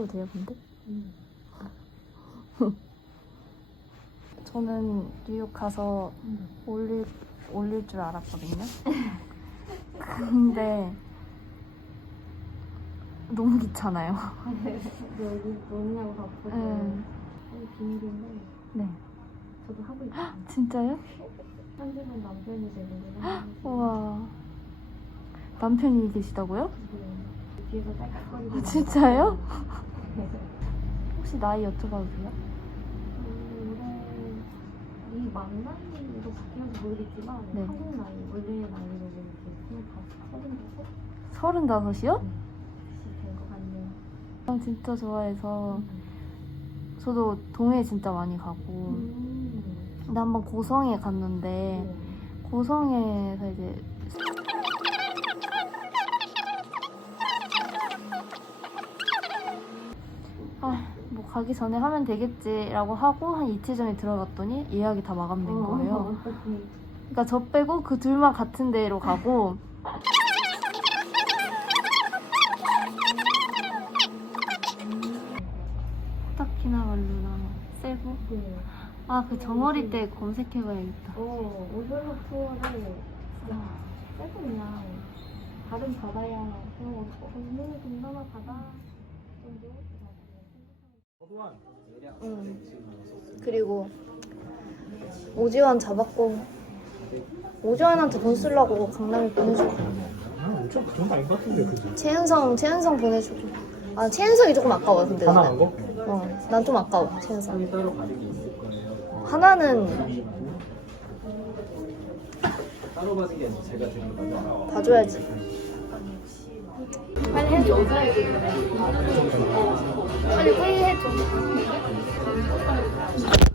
찍어도 돼요, 근데? 저는 뉴욕 가서 올릴 줄 알았거든요. 근데 너무 귀찮아요. 여기 뭐냐고 봤거든요. 비밀인데 네. 저도 하고 있어요. 진짜요? 현재는 남편이 되는구나. 우와. 남편이 계시다고요? 뒤에서 딸깍거리고. 진짜요? 혹시 나이 여쭤봐도 돼요? 올해 이 만 나이로 바뀌는지 모르겠지만 네. 한국 나이, 원래 나이로 이렇게 35이요? 된것 같네요. 진짜 좋아해서 저도 동해 진짜 많이 가고 근데 한번 고성에 갔는데 고성에서 이제 뭐 가기 전에 하면 되겠지라고 하고 한 이틀 전에 들어갔더니 예약이 다 마감된 거예요. 그러니까 저 빼고 그 둘만 같은 데로 가고 코타키나발루나 세부? 아, 그 정어리 때 검색해봐야겠다. 오셜록 투어를 세고 그냥 다른 바다야 그냥 건물 동남아 바다 정도? 그리고 오지환 잡았고 오지환한테 돈 쓰려고 강남에 보내주고 좀 그 정도 아닌 것 같은데, 그지? 최은성 보내주고 아 최은성이 조금 아까워 근데 하나 나는. 한 거? 난 좀 아까워 최은성. 따로 가격이 있을 거예요. 하나는 따로 받은 게 아니라 제가 드린 거죠. 봐줘야지. 빨리 해줘. 빨리 회의해줘.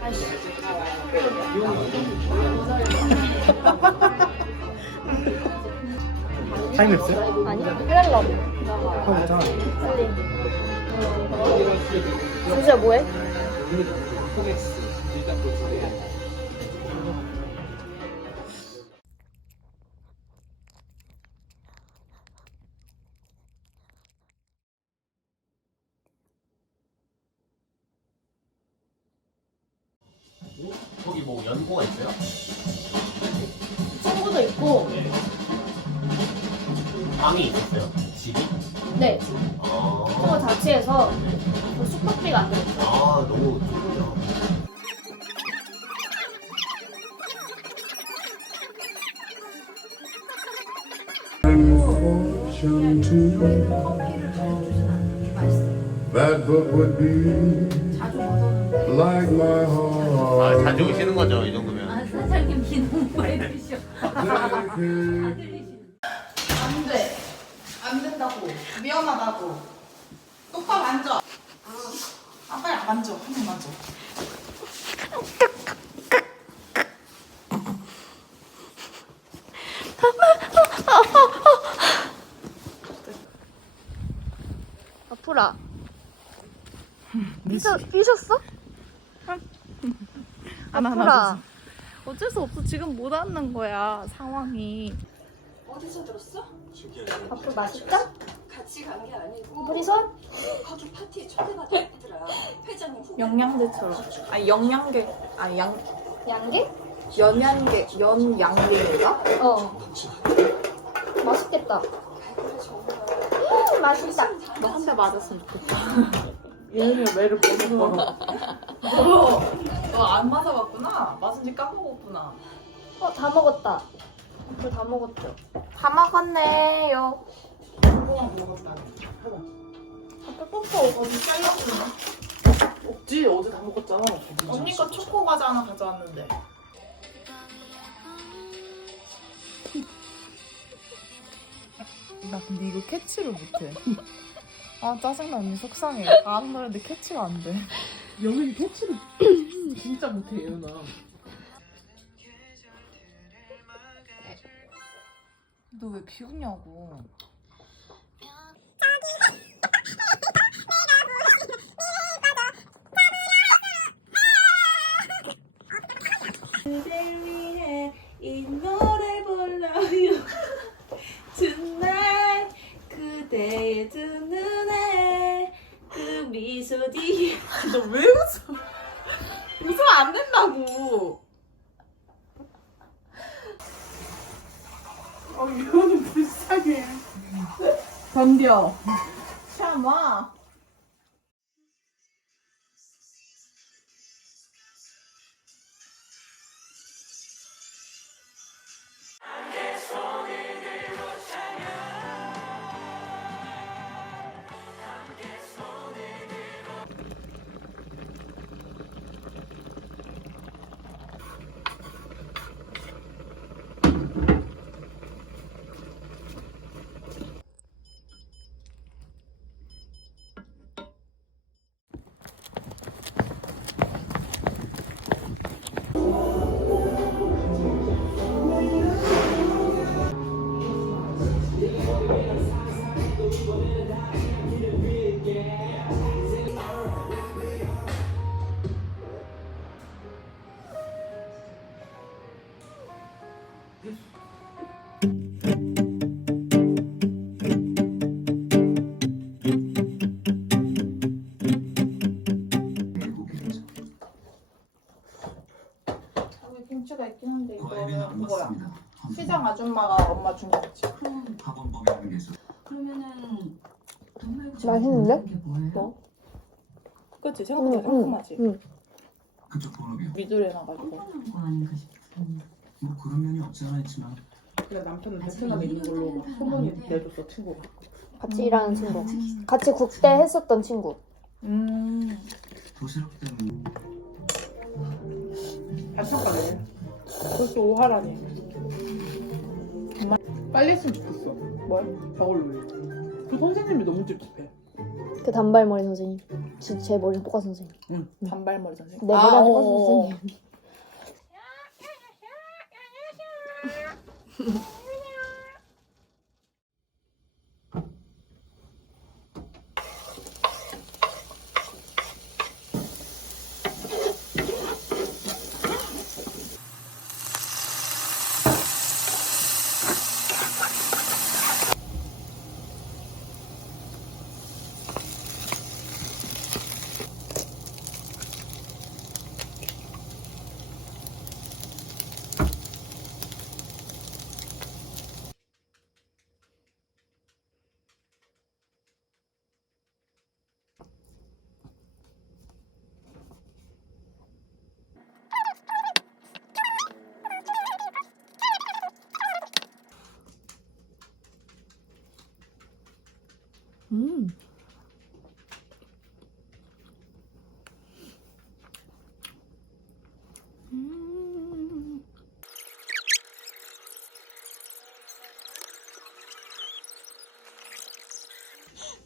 아이씨. 타임랩스? 아니? 해달라고. 하고 있잖아. 빨리. 진짜 뭐해? 거기 뭐 연고가 있어요? 친구도 있고, 방이 있었어요? 집이? 네. 아, 친구 자취해서 숙박비가 안 들어요. 너무 좋죠. Fortune too. That book would be like my heart. 자주 오시는 거죠, 이 정도면? 사장님 비 너무 해주셔. 안 돼. 안 된다고. 위험하다고. 똑바로 앉아. 빨리 만져. 한 번 만져. 아프라. 삐졌어? 아프라. 어쩔 수 없어. 지금 못 앉는 거야, 상황이. 어디서 들었어? 아프 맛있다? 같이 간 게 아니고 프리선? 가족 파티에 초대받았더라. 회장님 후배. 영양제처럼. 영양계. 양게? 연양계. 연양계인가? 맛있겠다. 맛있다. 너 한 대 맞았으면 좋겠다. 얘네가 매를 먹어. 너안 맞아봤구나. 맞은 지 까먹었구나. 다 먹었다. 저 다 먹었죠? 다 먹었네요. 뽀뽀 먹었다. 뽀뽀. 어디 잘랐구나. 없지. 어제 다 먹었잖아. 언니가 초코 과자 하나 가져왔는데. 나 근데 이거 캐치를 못해. 짜증나. 언니 속상해. 아는 노래인데 캐치가 안 돼. 영은이 캐치를 진짜 못해, 예은아. 너 왜 비웃냐고. 그댈 위해 이 노래 불러요. Tonight 그대의 두 눈에 그 어디? 너 왜 웃어? 웃으면 안 된다고. 이거는 불쌍해. 덤벼. 참아. 여기 김치가 있긴 한데 이거는 그거야. 시장 아줌마가 엄마 준 거지. 그러면은 맛있는데? 뭐? 그치? 생각보다 깔끔하지? 응. 그쪽 번호요. 미들에 나가지고. 거 아닌가 싶어. 뭐 그런 면이 없지 않아 있지만 그래 남편은 베트남에 있는 걸로 막 소문이 내줬어 친구가. 같이 일하는 친구. 같이 국대 했었던 친구. 도시락 때문에 반찬 가네. 벌써 오하라니. 정말 빨리 했으면 좋겠어. 뭘? 저걸로. 그 선생님이 너무 찝찝해. 그 단발머리 선생님. 진짜 제 머리랑 똑같은 선생님. 응. 단발머리 선생님. 내 머리랑 똑같은 어어. 선생님.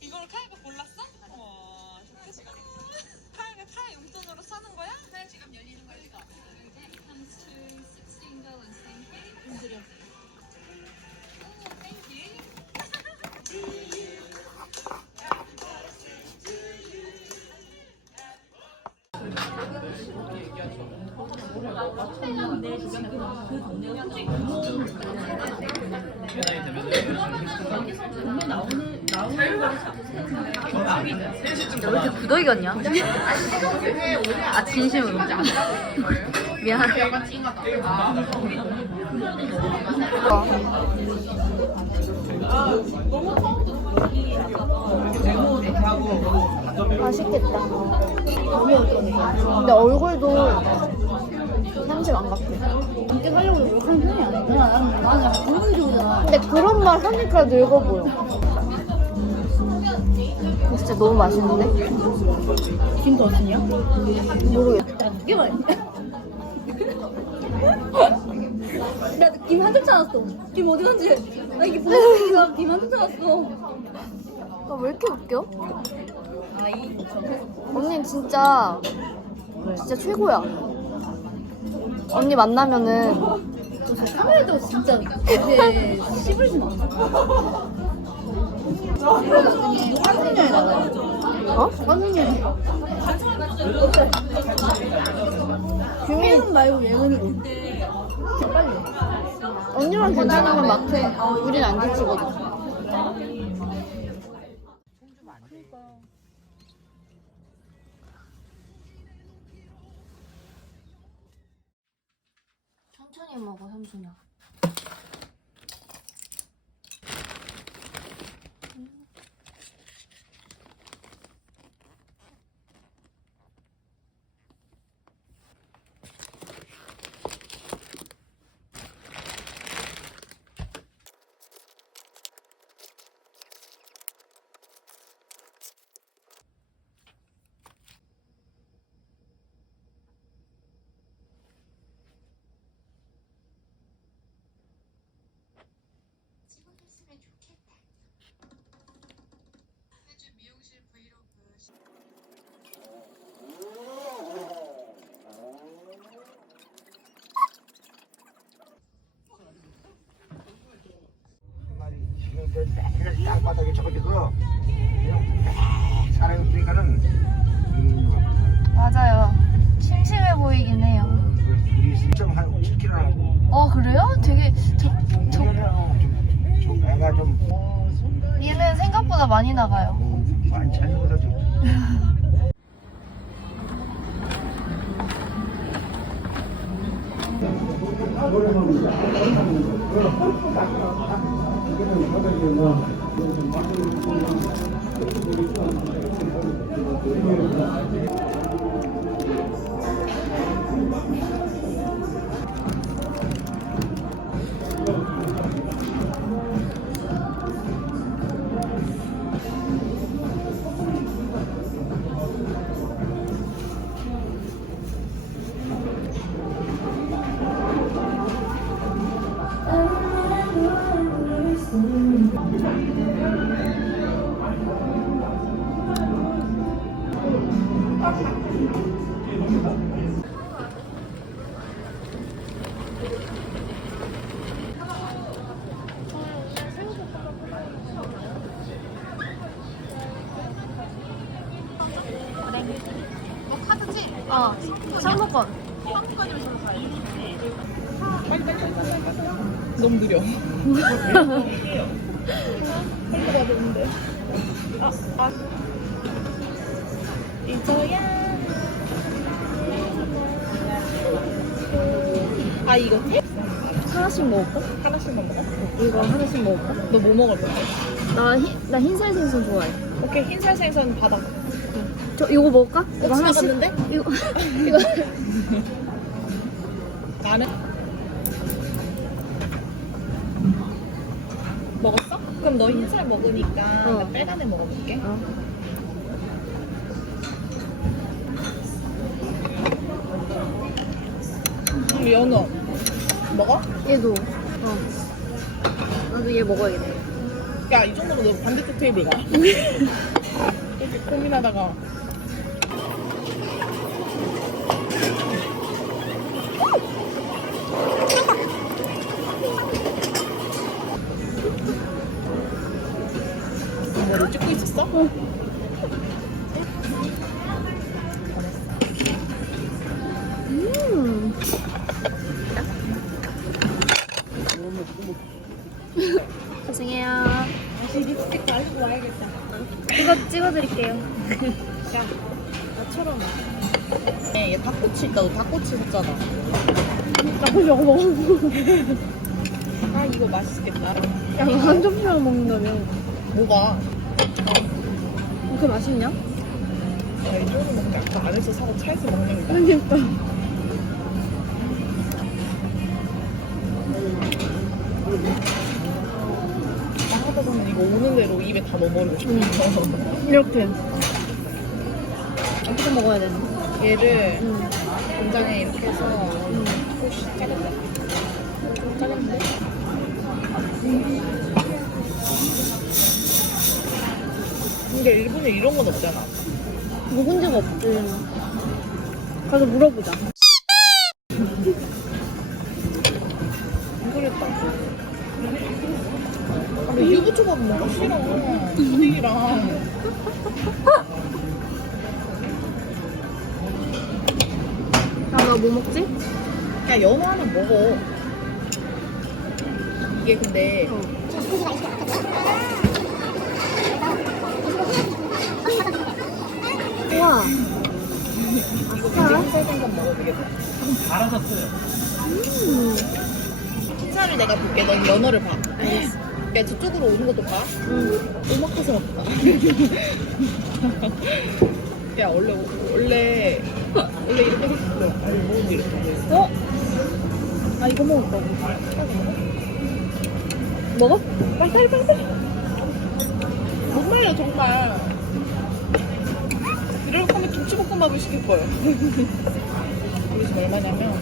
이걸 카이가 골랐어? 와 좋겠어. 카이가 카이 용돈으로 사는 거야? 카이 지금 열리는 거니까. 왜 이렇게 부더기였냐? 아 진심으로 미안해. 맛있겠다. 근데 얼굴도 삼십 안 같아. 이렇게 하려고 노력하는 편이 아니야. 나는 약간 기분 좋잖아. 근데 그런 말 하니까 늙어 보여. 진짜 너무 맛있는데? 김도 어디냐? 모르겠다. 야 느낌 아니야? 나 김 한쪽 찾았어. 김 어디 간지? 나 이게 무슨 김 한쪽 찾았어. 아, 왜 이렇게 웃겨? 아이 언니 진짜 최고야. 언니 만나면은 카메라도 진짜 이제 씹을지 마. 한순년에 나가요. 어? 한순년에. 규민 말고 예은이로. 언니랑 괜찮으면 막해. 우린 안 지치거든. 1 천천히 먹어, 삼순아. 맨날 땅바닥에 저거지고 그냥 딱 살아있으니까는 맞아요. 심심해 보이긴 해요. 우리 1.7kg 하고 그래요? 되게 저 애가 좀 얘는 생각보다 많이 나가요. 많이 차이보다 좀 상품권. 너무 느려. 아 이거 하나씩 먹을까? 하나씩만 먹어? 이거 하나씩 먹을까? 너 뭐 먹을 거야? 나 흰살 생선 좋아해. 오케이 흰살 생선 받아. 저 이거 먹을까? 이거 하나씩? 먹었는데? 이거 나는 먹었어? 그럼 너 흰살 먹으니까 나 빨간 애 먹어볼게. 연어 먹어? 얘도. 나도 얘 먹어야겠네. 야 이 정도면 너 반대쪽 테이블 가. 이렇게 고민하다가 뭐를 찍고 있었어? 고생해요. 다시 립스틱 바르고 와야겠다. 이거 찍어드릴게요. 나처럼. 얘 닭꼬치 있다. 너 닭꼬치 샀잖아. 나 저거 먹어. 아 이거 맛있겠다. 야, 이거 한 접시만 먹는다며. 뭐가? 그렇게 맛있냐? 야, 이 정도 먹자. 아까 안에서 사고 차에서 먹는 거. 맛있겠다. 나 하다 보면 이거 오는 대로 입에 다 넣어버리고 싶어. 이렇게. 어떻게 먹어야 되나? 얘를 공장에 이렇게 해서 혹시 작은데? 작은데? 근데 일본에 이런 건 없잖아. 먹은 적 없지. 가서 물어보자. 안 그랬다. 근데 유부초밥 먹기 싫어. 분위기랑. 너 뭐 먹지? 야, 연어 하나 먹어. 이게 근데. 우와. 이거 흰살 생선 먹어도 되겠다. 갈아졌어요. 신사를 내가 볼게. 넌 연어를 봐. 알겠어. 야 저쪽으로 오는 것도 봐. 오마카세 먹다. 야 원래 이렇게 생겼어. 아니 먹어도 이렇게. 어? 아 이거 먹을까? 먹어? 빨리. 못 말려 정말. 이럴 거면 김치볶음밥을 시킬 거예요. 우리 집 얼마냐면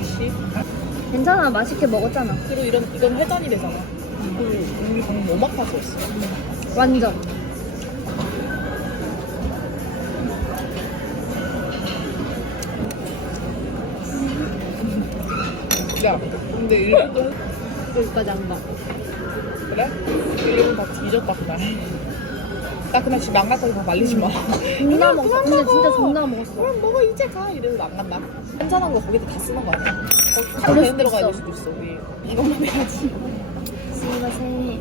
20? 괜찮아 맛있게 먹었잖아. 그리고 이건 회전이 되잖아. 그리고 우리 방금 오마카세였어. 완전. 야, 근데 일본도 여기까지 안 가. 그래? 일본 다 뒤졌다 그날. 나 그날 집에 안 갈 거니까 말리지 마. 존나 먹었어. 근데 먹어. 진짜 존나 먹었어. 그럼 너가 이제 가 이래서 안 간다. 한잔한 거 거기다 다 쓰는 거 아니야? 하루 내는 데로 가야 될 수도 있어. 우리 이것만 해야지. 스미마세.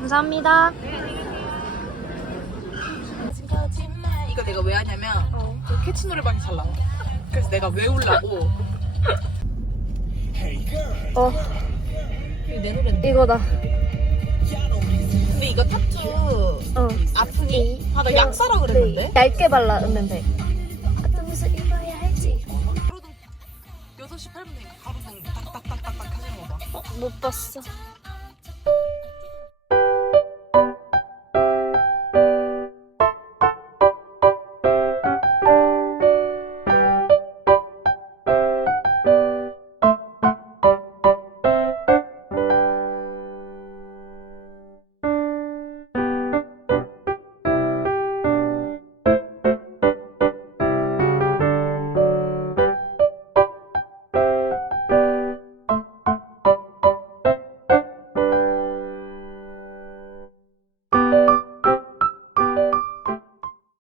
감사합니다. 이거 내가 왜 하냐면 저 캐치 노래방이 잘 나와. 그래서 내가 외우려고. 이거 내 노래인데. 이거다. 근데 이거 타투 아프니? 아 나 약사라 그랬는데? 얇게 발라면 돼. 6시 8분 되니까 가로등 딱딱딱딱딱 하시는 거 봐. 못 봤어.